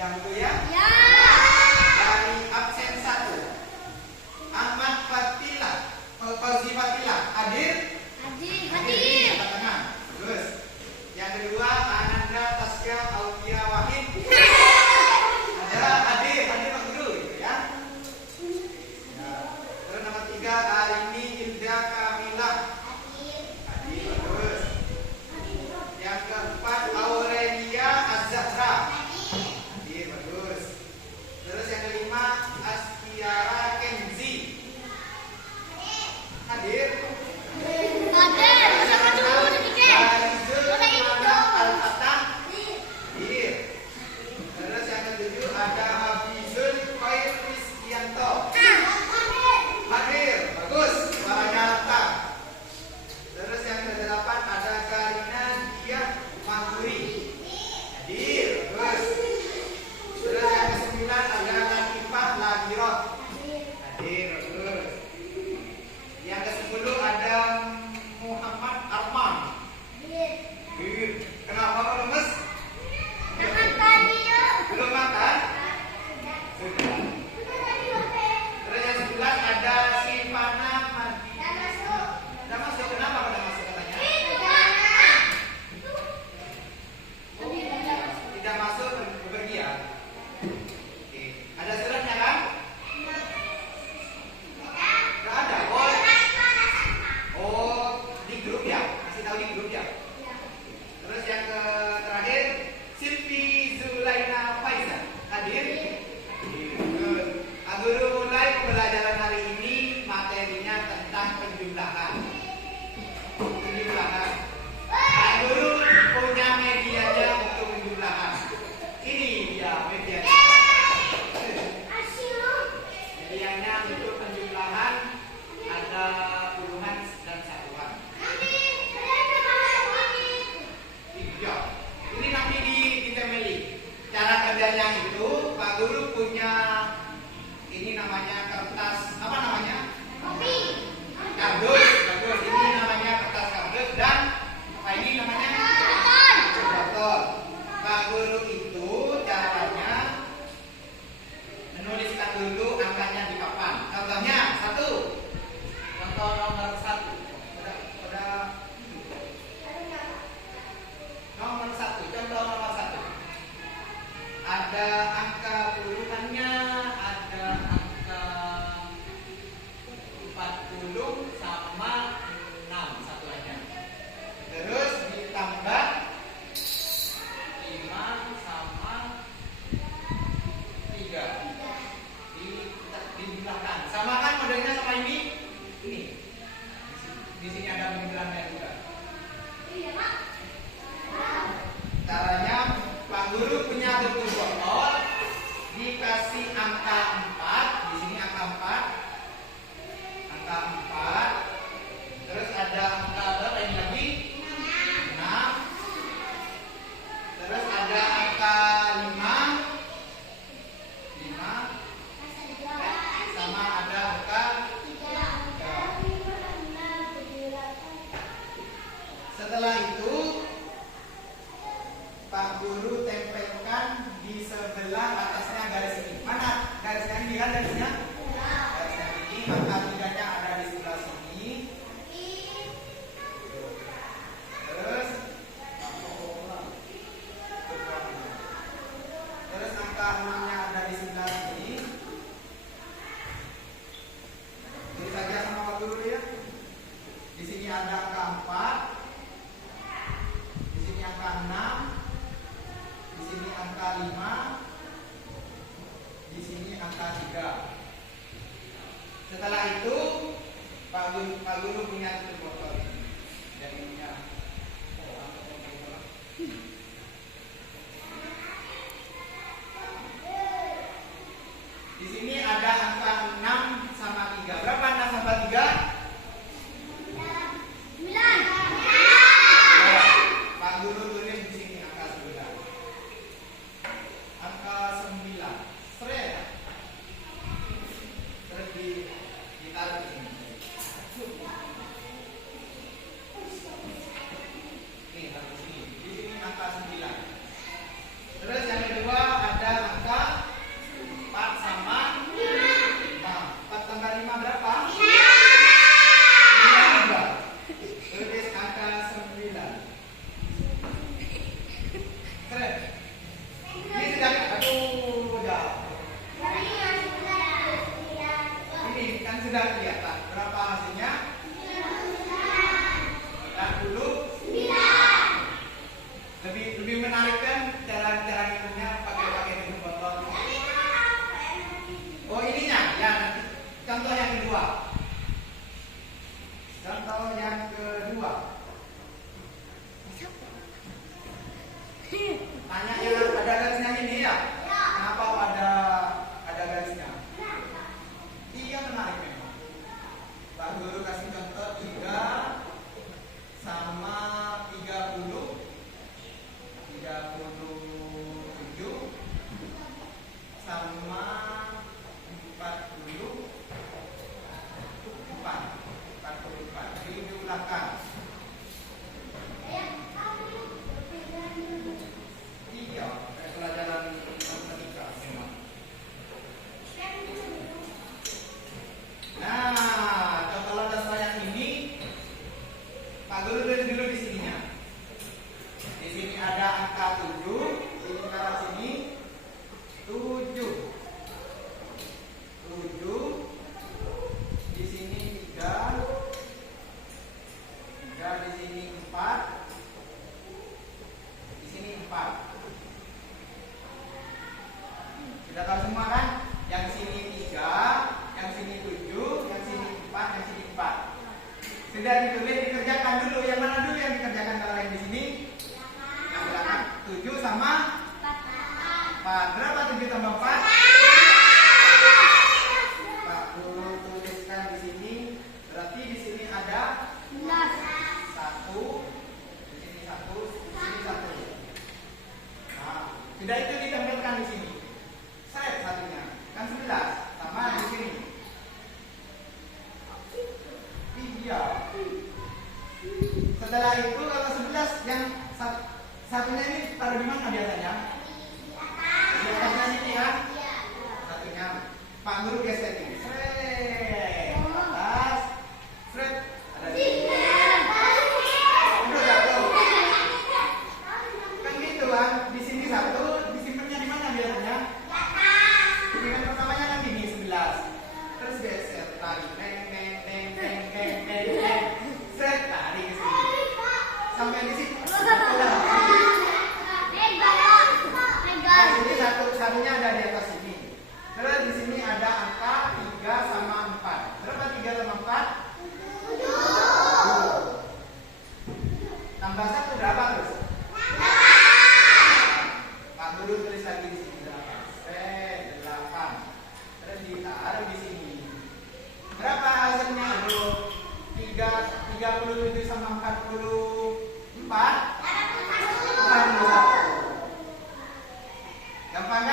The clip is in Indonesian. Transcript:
dahulu ya. Ya. Dari absen 1. Ahmad Fatila, Fauzi Fatila, hadir? Hadir. Angkat tangan. Terus. Yang kedua, Ananda Tasya Aulia Wahid. Ada hadir Pak Guru gitu ya. Ya. Terus nomor 3, Arini Hilda Kamila. Hadir. Terus. Yang keempat, Aurelia Azhara. Hadir, bagus. Terus yang kelima, Astiara Kenzi. Hadir. Siapa dulu nih, Barizul Al-Fatah. Hadir. Terus yang ketujuh ada Habizul Khair Rizkianto. Hadir, bagus. Suaranya lantang. Terus yang ke-8 ada Karina Dian Mahuri. Hadir, bagus. Terus yang ke-9 ada Latifah Lagirot. Hadir, bagus. Yang ke-10 ada Muhammad Arman. Hadir. Kenapa kau lemes? Belum makan? Sudah. Terus yang 11 ada Silvana Madina. Udah masuk, kenapa kau udah masuk katanya? Tidak masuk, pergi ya? Oke. Ada suratnya kan? Nggak ada. Oh, di grup ya? Kasih tahu di grup ya? Terus yang terakhir, Silvi Zulaina Faizan. Hadir? Good. Pak Guru mulai pembelajaran hari ini, materinya tentang penjumlahan. Pak Guru punya medianya untuk penjumlahan. Ini dia medianya. Medianya untuk penjumlahan ada puluhan dan satuan. Iya. Ini nanti ditemeli. Cara kerjanya itu Pak Guru punya ini namanya kertas, apa namanya? Kardus. Ini namanya kertas kardus dan apa ini namanya? Karton. Pak Guru itu caranya menuliskan dulu angkanya di papan. Contohnya 1. Contoh nomor 1. Nomor 1. Contoh nomor 1. Ada angka puluhannya, ada angka 40 sama 6 satuannya. Terus ditambah 5 sama 3. Dijumlahkan. Sama kan modelnya sama ini? Ini. Di sini ada penjumlahannya juga. Caranya Pak Guru punya buku botol, dikasih angka 4, di sini angka 4. Angka 4. Terus ada angka berapa ini lagi? 6. Terus ada angka 5. Sama ada angka 3. Setelah itu Pak Guru tempelkan di sebelah atasnya garis ini. Mana garisnya ini kan garisnya? Garisnya ini, maka 3-nya ada di sebelah sini. Terus angka 6-nya ada di sebelah sini. Tulis saja sama Pak Guru ya. Di sini ada angka 4. Di sini angka 6. Di sini angka 5. Di sini angka 3. Setelah itu Pak Guru punya tutup botol ini. Dan ininya di sini ada angka 6 sama 3. Berapa 6 sama 3? 9. Pak Guru tulis di sini angka 9. Angka 9. Seret. Terus ditaruh di sini. Sudah tahu semua kan? Yang sini 3, yang sini 7, yang sini 4, yang sini 4. Sudah ditulis, dikerjakan dulu. Yang mana dulu yang dikerjakan kalau yang di sini? Yang belakang. 7 sama 4. Berapa 7 tambah 4? 40. Tuliskan di sini. Berarti di sini ada 1. Di sini 1, di sini 1. Nah, sudah itu ditempelkan di sini. Set satunya. Kan 11 sama di sini. Iya. Setelah itu kalau 11 yang satunya ini taruh di mana biasanya? Di atasnya sini kan? Satunya. Pak Guru gesekin. Sret. Atas. Sret. Ada di sini. Udah jatuh. Kan gitu kan? Di sini 1, disimpannya di mana biasanya? Ini kan pertamanya kan gini 11. Terus geser tarik. Sret tarik ke sini. Sampai di sini. Nah, ini satunya ada di atas sini. Terus di sini ada angka 3 sama 4. Berapa 3 sama 4? 7. Tambah 1 berapa terus? Pak Guru tulis lagi di sini 8. 8. Terus ditaruh di sini. Berapa hasilnya? 37 sama 44. 41. Gampang kan?